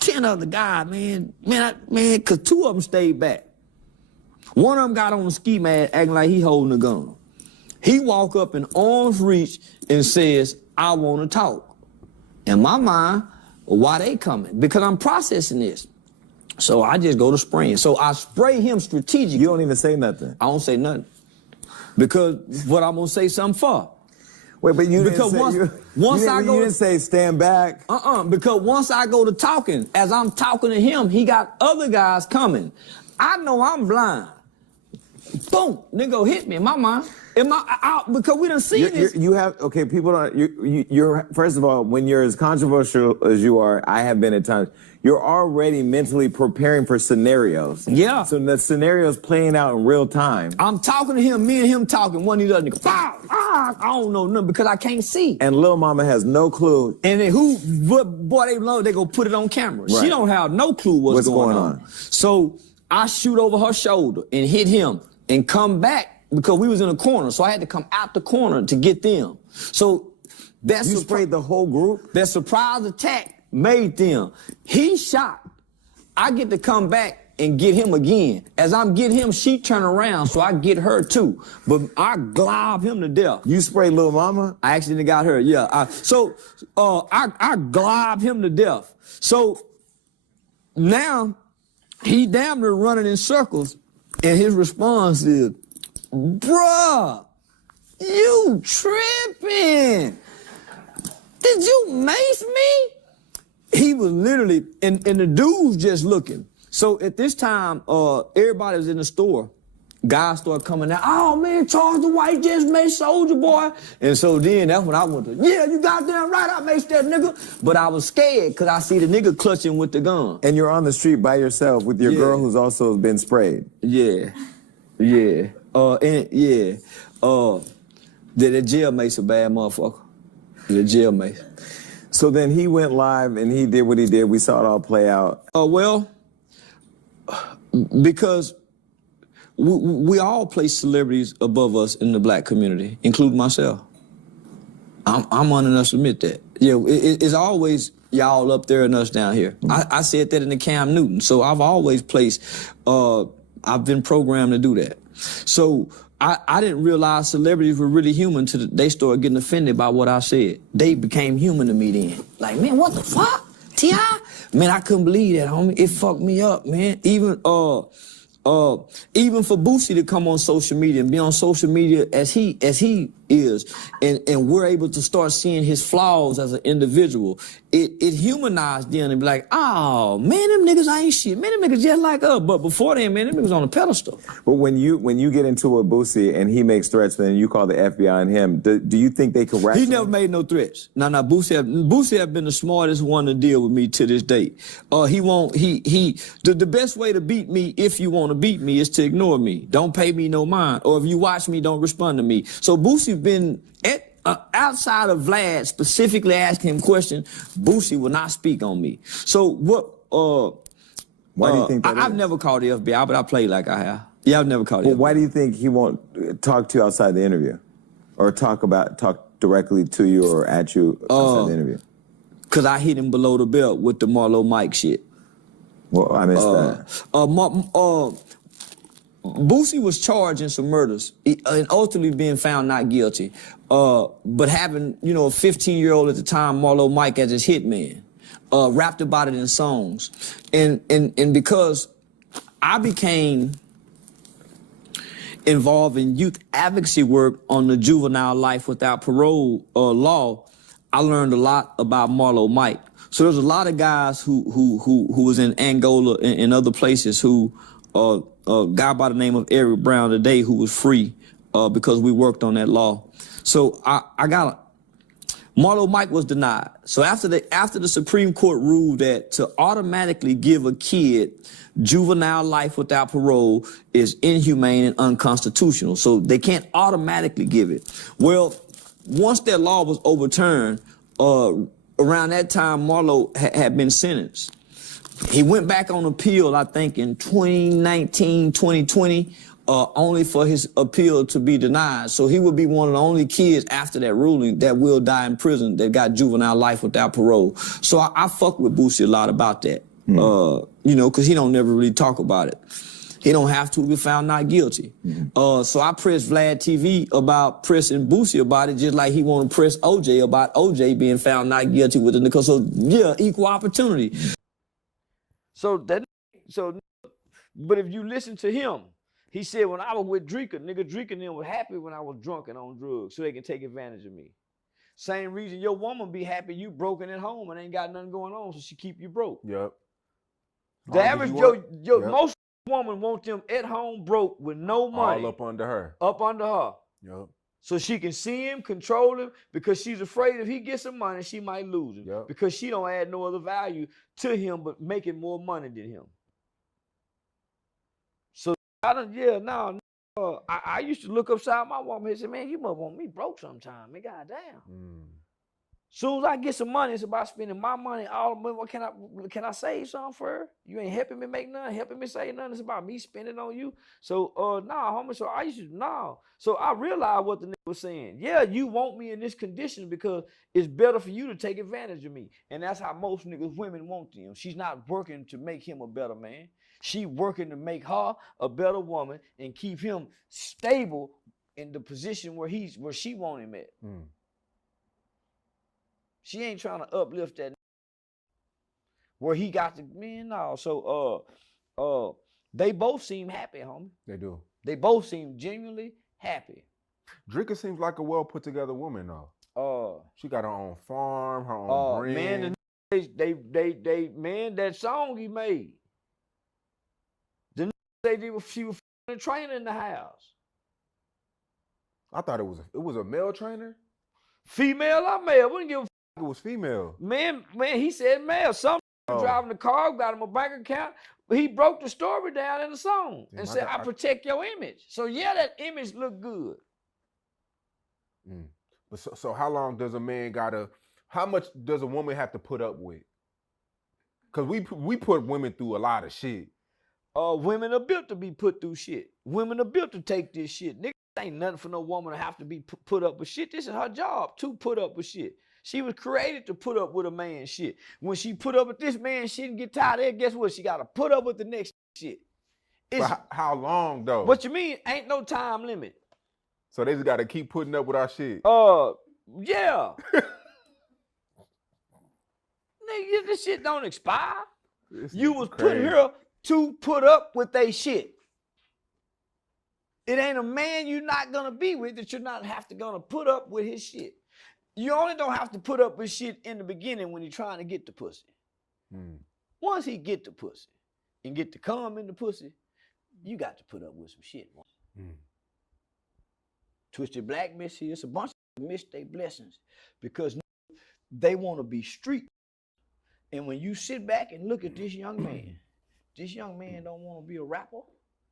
10 other guys, man, cause 2 of them stayed back. One of them got on a ski mask acting like he holding a gun. He walk up in arm's reach and says, I want to talk. In my mind, why they coming? Because I'm processing this. So I just go to spraying. So I spray him strategically. You don't even say nothing. I don't say nothing. Because what I'm gonna say something for. Wait, but you because didn't didn't say stand back. Because once I go to talking, as I'm talking to him, he got other guys coming. I know I'm blind. Boom, nigga hit me in my mind. Because we done seen this. People don't, you're, first of all, when you're as controversial as you are, I have been at times, you're already mentally preparing for scenarios. Yeah. So the scenario's playing out in real time. I'm talking to him, me and him talking, one of these other niggas, I don't know nothing because I can't see. And Lil Mama has no clue. And then they gonna put it on camera. Right. She don't have no clue what's going on. So I shoot over her shoulder and hit him and come back because we was in a corner. So I had to come out the corner to get them. So that's you sprayed the whole group? That surprise attack made them. He shot. I get to come back and get him again. As I'm getting him, she turn around, so I get her too. But I glob him to death. You sprayed Lil Mama? I actually got her, yeah. I glob him to death. So now he damn near running in circles, and his response is, bruh, you tripping. Did you mace me? He was literally, and the dude's just looking. So at this time, everybody was in the store guys start coming out, oh man, Charles the White just made Soldier Boy. And so then that's when I went to, yeah, you goddamn right, I made that nigga. But I was scared because I see the nigga clutching with the gun. And you're on the street by yourself with your girl who's also been sprayed. Yeah. The jailmate's a bad motherfucker. The jailmate. So then he went live and he did what he did. We saw it all play out. Well, because we all place celebrities above us in the black community, including myself. I'm honored to admit that. Yeah, it's always y'all up there and us down here. I said that in the Cam Newton. So I've always placed, I've been programmed to do that. So I didn't realize celebrities were really human till they started getting offended by what I said. They became human to me then. Like, man, what the fuck? T.I.? Man, I couldn't believe that, homie. It fucked me up, man. Even for Boosie to come on social media and be on social media as he is, and we're able to start seeing his flaws as an individual, it humanized them and be like, oh, man, them niggas ain't shit. Man, them niggas just like us. But before then, man, them niggas on a pedestal. But when you get into a Boosie and he makes threats, then you call the FBI on him, do you think they could He never made no threats. No, Boosie have been the smartest one to deal with me to this date. The best way to beat me, if you want to beat me, is to ignore me. Don't pay me no mind. Or if you watch me, don't respond to me. So Boosie been outside of Vlad specifically asking him questions, Boosie will not speak on me. So what? Why do you think that I've never called the FBI, but I play like I have. Yeah, I've never called the FBI. Why do you think he won't talk to you outside the interview, or talk directly to you or at you outside the interview? Because I hit him below the belt with the Marlo Mike shit. Well, I missed that. Boosie was charged in some murders and ultimately being found not guilty. But having, a 15-year-old at the time, Marlo Mike, as his hitman, rapped about it in songs. And because I became involved in youth advocacy work on the juvenile life without parole law, I learned a lot about Marlo Mike. So there's a lot of guys who was in Angola and other places who, a guy by the name of Eric Brown today who was free because we worked on that law. So Marlo Mike was denied. So after the Supreme Court ruled that to automatically give a kid juvenile life without parole is inhumane and unconstitutional. So they can't automatically give it. Well, once that law was overturned, around that time, Marlo had been sentenced. He went back on appeal, I think, in 2019, 2020, only for his appeal to be denied. So he would be one of the only kids after that ruling that will die in prison that got juvenile life without parole. So I fuck with Boosie a lot about that, because he don't never really talk about it. He don't have to be found not guilty. So I pressed Vlad TV about pressing Boosie about it, just like he want to press OJ about OJ being found not guilty with it. So yeah, equal opportunity. But if you listen to him, he said when I was with Drika, Drika and them was happy when I was drunk and on drugs, so they can take advantage of me. Same reason your woman be happy you broken at home and ain't got nothing going on, so she keep you broke. Yep. The average most woman want them at home broke with no money. All up under her. Up under her. Yep. So she can see him, control him, because she's afraid if he gets some money, she might lose him. Yep. Because she don't add no other value to him but making more money than him. So I used to look upside my woman and say, man, you must want me broke sometime. Man, goddamn. Soon as I get some money, it's about spending my money. All what can I save something for her? You ain't helping me make nothing, helping me save nothing. It's about me spending on you. So homie. So I used to So I realized what the nigga was saying. Yeah, you want me in this condition because it's better for you to take advantage of me. And that's how most niggas, women want them. She's not working to make him a better man. She working to make her a better woman and keep him stable in the position where she want him at. She ain't trying to uplift that where he got the So they both seem happy, homie. They do. They both seem genuinely happy. Drika seems like a well put together woman though. She got her own farm, her own brand. Man, that song he made. She was a trainer in the house. I thought it was a male trainer. Female or male? Wouldn't give a It was female. man, he said male. Some driving the car, got him a bank account. He broke the story down in the song and said, I protect your image. So yeah, that image look good. But so how long does a man how much does a woman have to put up with? Because we put women through a lot of shit. Women are built to be put through shit. Women are built to take this shit. Nigga, ain't nothing for no woman to have to be put up with shit. This is her job, to put up with shit. She was created to put up with a man's shit. When she put up with this man's shit and get tired of it, guess what? She got to put up with the next shit. But how long, though? What you mean? Ain't no time limit. So they just got to keep putting up with our shit? Yeah. Nigga, this shit don't expire. You was put here to put up with they shit. It ain't a man you're not gonna be with that you're not gonna put up with his shit. You only don't have to put up with shit in the beginning when you're trying to get the pussy. Once he get the pussy and get to come in the pussy, you got to put up with some shit. Twisted Black miss here. It's a bunch of miss their blessings because they want to be street. And when you sit back and look at this young man don't want to be a rapper.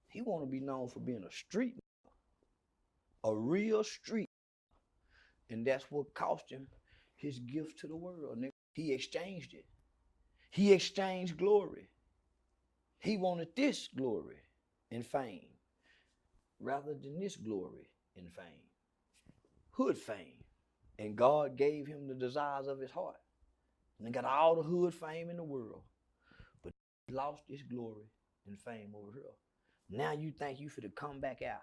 He want to be known for being a street, a real street. And that's what cost him his gift to the world. Nigga. He exchanged it. He exchanged glory. He wanted this glory and fame rather than this glory and fame. Hood fame. And God gave him the desires of his heart. And he got all the hood fame in the world. But he lost his glory and fame over here. Now you think you finna come back out.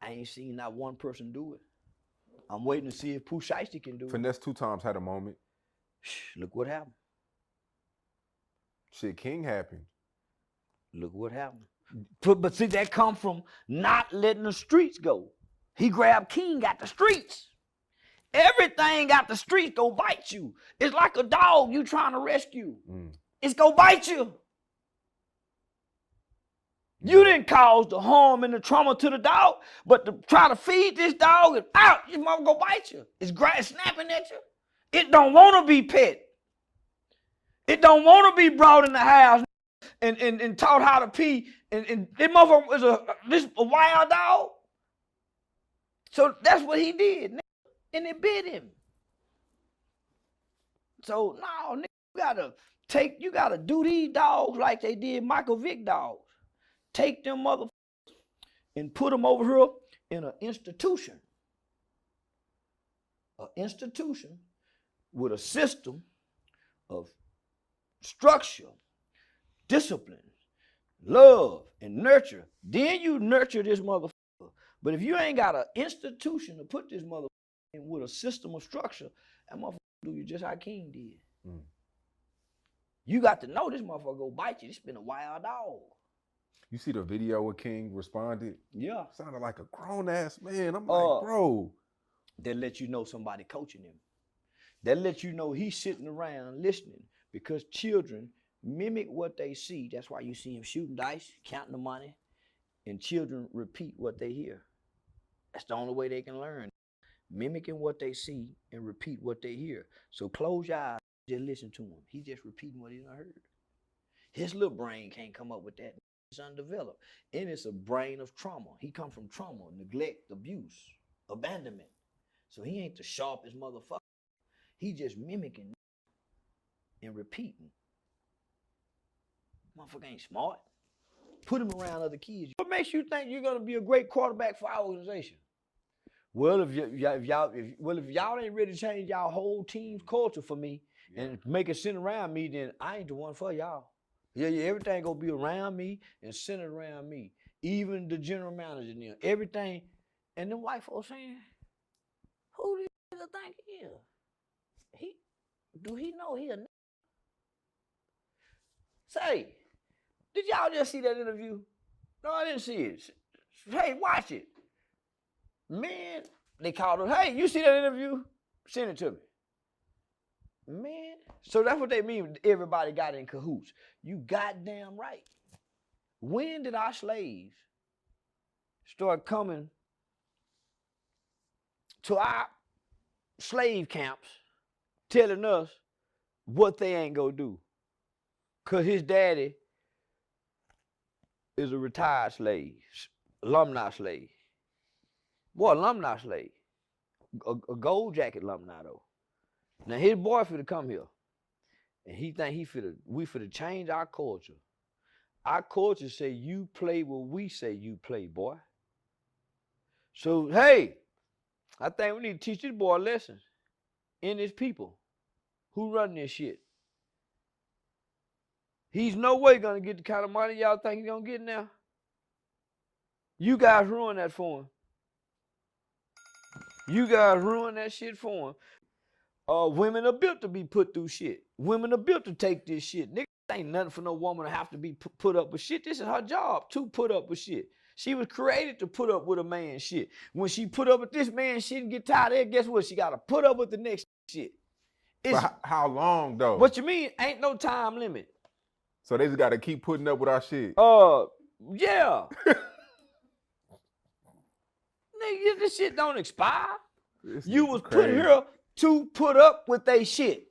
I ain't seen not one person do it. I'm waiting to see if Pooh Shiesty can do it. Finesse 2 times had a moment. Look what happened. Shit, King happened. Look what happened. But see, that come from not letting the streets go. He grabbed King, got the streets. Everything got the streets go bite you. It's like a dog you trying to rescue. It's gonna bite you. You didn't cause the harm and the trauma to the dog, but to try to feed this dog and out, your mama go bite you. It's snapping at you. It don't want to be pet. It don't want to be brought in the house and taught how to pee. And this motherfucker is a wild dog. So that's what he did, and it bit him. So no, nigga, you gotta do these dogs like they did Michael Vick dogs. Take them motherfuckers and put them over here in an institution. An institution with a system of structure, discipline, love, and nurture. Then you nurture this motherfucker. But if you ain't got an institution to put this motherfucker in with a system of structure, that motherfucker do you just how King did. You got to know this motherfucker go bite you. This been a wild dog. You see the video where King responded? Yeah. Sounded like a grown-ass man. I'm like, bro. That let you know somebody coaching him. That let you know he's sitting around listening because children mimic what they see. That's why you see him shooting dice, counting the money, and children repeat what they hear. That's the only way they can learn. Mimicking what they see and repeat what they hear. So close your eyes, just listen to him. He's just repeating what he done heard. His little brain can't come up with that. It's undeveloped. And it's a brain of trauma. He come from trauma, neglect, abuse, abandonment. So he ain't the sharpest motherfucker. He just mimicking and repeating. Motherfucker ain't smart. Put him around other kids. What makes you think you're gonna be a great quarterback for our organization? Well, if y'all ain't ready to change y'all whole team's culture for me and make it centered around me, then I ain't the one for y'all. Yeah, everything gonna be around me and centered around me. Even the general manager and them, everything. And them white folks saying, who do you think he is? Do he know he a nigga? Say, did y'all just see that interview? No, I didn't see it. Hey, watch it. Man, they called him, hey, you see that interview? Send it to me. Man, so that's what they mean. Everybody got in cahoots. You goddamn right. When did our slaves start coming to our slave camps telling us what they ain't gonna do. Cause his daddy is a retired slave, alumni slave. Boy, alumni slave. A gold jacket alumni though. Now his boy finna come here. And he think we finna change our culture. Our culture say you play what we say you play, boy. So hey, I think we need to teach this boy a lesson. In his people. Who run this shit? He's no way gonna get the kind of money y'all think he's gonna get now. You guys ruined that for him. You guys ruined that shit for him. Women are built to be put through shit. Women are built to take this shit. Nigga, ain't nothing for no woman to have to be put up with shit. This is her job to put up with shit. She was created to put up with a man's shit. When she put up with this man's shit and get tired of it, guess what? She got to put up with the next shit. But how long though? What you mean? Ain't no time limit. So they just got to keep putting up with our shit. Yeah. Nigga, this shit don't expire. You was put here to put up with they shit.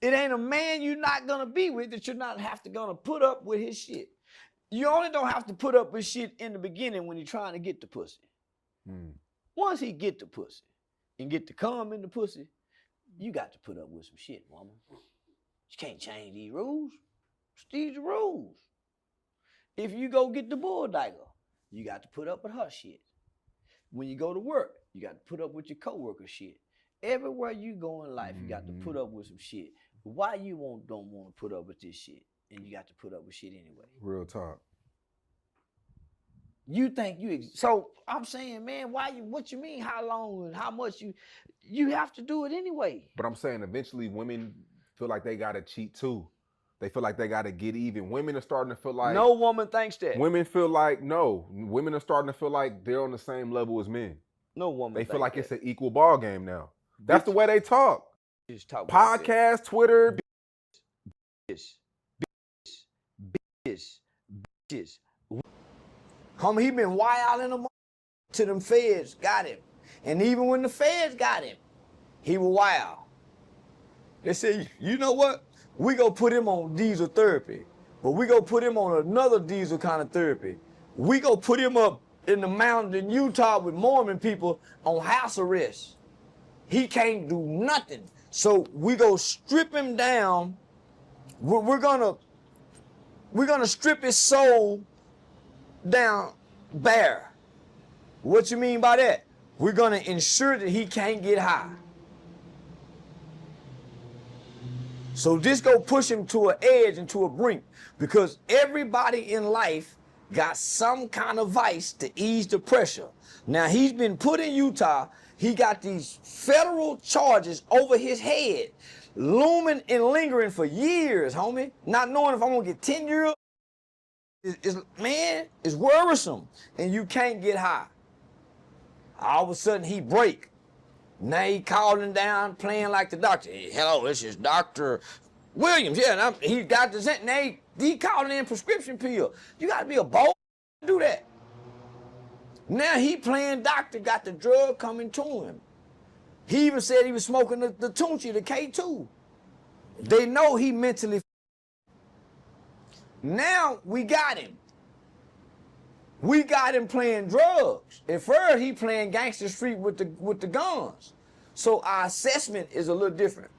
It ain't a man you're not gonna be with that you're not gonna put up with his shit. You only don't have to put up with shit in the beginning when you're trying to get the pussy. Once he get the pussy and get the cum in the pussy, you got to put up with some shit, woman. You can't change these rules. These are rules. If you go get the bull dagger, you got to put up with her shit. When you go to work, you got to put up with your coworker shit. Everywhere you go in life, you got to put up with some shit. Why you don't want to put up with this shit? And you got to put up with shit anyway. Real talk. You think so I'm saying, man, what you mean, how long and how much you have to do it anyway. But I'm saying eventually women feel like they gotta cheat too. They feel like they gotta get even. Women are starting to feel like no woman thinks that. Women feel like women are starting to feel like they're on the same level as men. No woman. They feel like it's an equal ball game now. That's the way they talk. Just talk Podcast, Twitter. Bitches. Homie, he been wilding them to them feds got him. And even when the feds got him, he was wild. They said, you know what? We gonna put him on diesel therapy, but we gonna put him on another diesel kind of therapy. We gonna put him up in the mountains in Utah with Mormon people on house arrest. He can't do nothing. So we go strip him down. We're gonna strip his soul down bare. What you mean by that? We're gonna ensure that he can't get high. So this go push him to an edge and to a brink, because everybody in life got some kind of vice to ease the pressure. Now he's been put in Utah. He got these federal charges over his head, looming and lingering for years, homie. Not knowing if I'm gonna get 10 years. It's worrisome, and you can't get high. All of a sudden he break. Now he calling down, playing like the doctor. Hey, hello, this is Dr. Williams. Yeah, he got the now he calling in prescription pill. You gotta be a bold to do that. Now he playing doctor, got the drug coming to him. He even said he was smoking the Tunchi, the K2. They know he mentally. Now we got him. We got him playing drugs. At first he playing gangster street with the guns. So our assessment is a little different.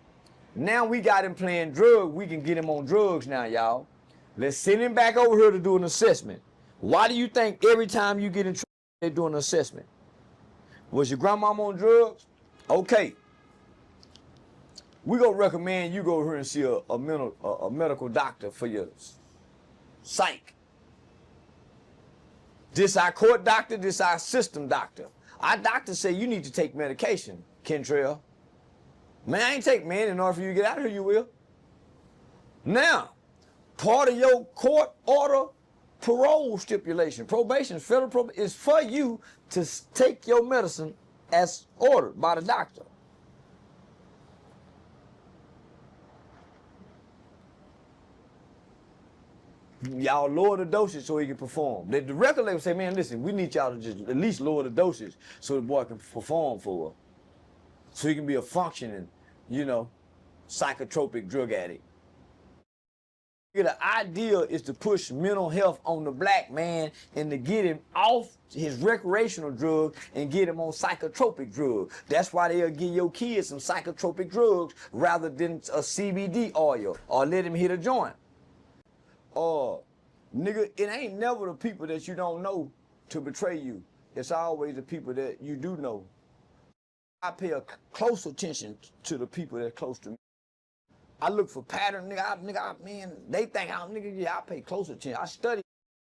Now we got him playing drugs. We can get him on drugs now, y'all. Let's send him back over here to do an assessment. Why do you think every time you get in trouble they do an assessment? Was your grandmama on drugs? Okay. We gonna recommend you go over here and see a medical doctor for your psych. This our court doctor, this our system doctor. Our doctor say you need to take medication, Kentrell. Man, I ain't take, man, in order for you to get out of here, you will. Now, part of your court order parole stipulation, probation, federal probation, is for you to take your medicine as ordered by the doctor. Y'all lower the dosage so he can perform. The record label say, man, listen, we need y'all to just at least lower the dosage so the boy can perform for us. So he can be a functioning, you know, psychotropic drug addict. The idea is to push mental health on the black man and to get him off his recreational drug and get him on psychotropic drugs. That's why they'll give your kids some psychotropic drugs rather than a CBD oil or let him hit a joint. Nigga, it ain't never the people that you don't know to betray you. It's always the people that you do know. I pay a close attention to the people that are close to me. I look for pattern, nigga, man, they think I pay close attention. I study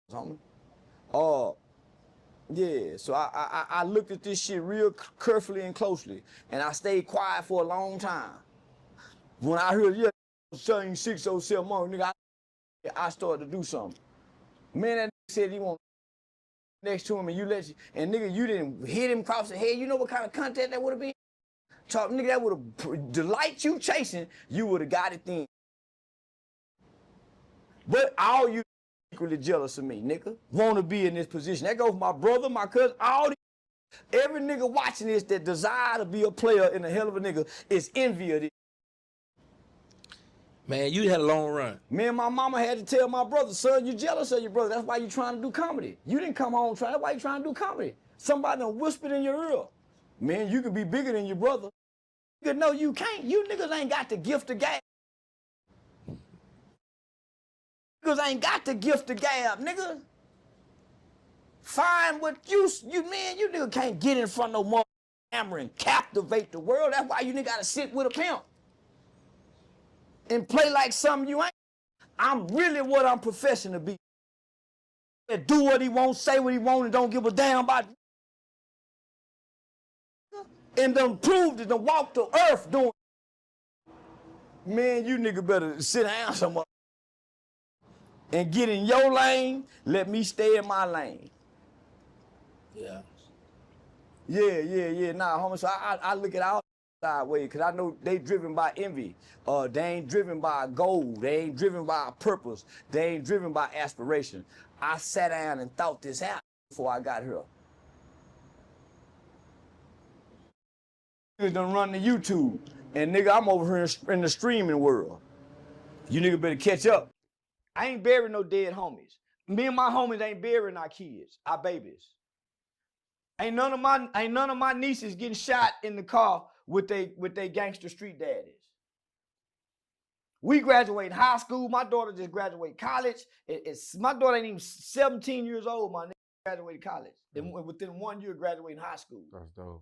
something. Yeah, so I looked at this shit real carefully and closely, and I stayed quiet for a long time. When I heard, yeah, selling 607 months, nigga, I started to do something. Man, that nigga said he want next to him, and nigga, you didn't hit him across the head. You know what kind of content that would have been? Talk, nigga, that would have, the light you chasing, you would have got it then. But all you equally jealous of me, nigga. Want to be in this position. That goes for my brother, my cousin, every nigga watching this that desire to be a player and a hell of a nigga is envy of this. Man, you had a long run. Me and my mama had to tell my brother, son, you jealous of your brother. That's why you trying to do comedy. You didn't come home trying, that's why you trying to do comedy. Somebody done whispered in your ear. Man, you could be bigger than your brother. No, you can't. You niggas ain't got the gift of gab. Niggas ain't got the gift of gab, nigga. Find what you nigga can't get in front of no more camera and captivate the world. That's why you nigga gotta sit with a pimp and play like something you ain't. I'm really what I'm professing to be. Do what he wants, say what he wants, and don't give a damn about it. And done proved it, done walked the earth doing. Man, you nigga better sit down somewhere and get in your lane, let me stay in my lane. Yeah. Yeah. Nah, homie, so I look at all sideways, because I know they driven by envy. They ain't driven by a goal. They ain't driven by a purpose. They ain't driven by aspiration. I sat down and thought this out before I got here. Niggas done run to YouTube, and nigga, I'm over here in the streaming world. You nigga better catch up. I ain't burying no dead homies. Me and my homies ain't burying our kids, our babies. Ain't none of my nieces getting shot in the car with they gangster street daddies. We graduate high school. My daughter just graduated college. My daughter ain't even 17 years old. My nigga graduated college. And within 1 year, graduating high school. That's dope.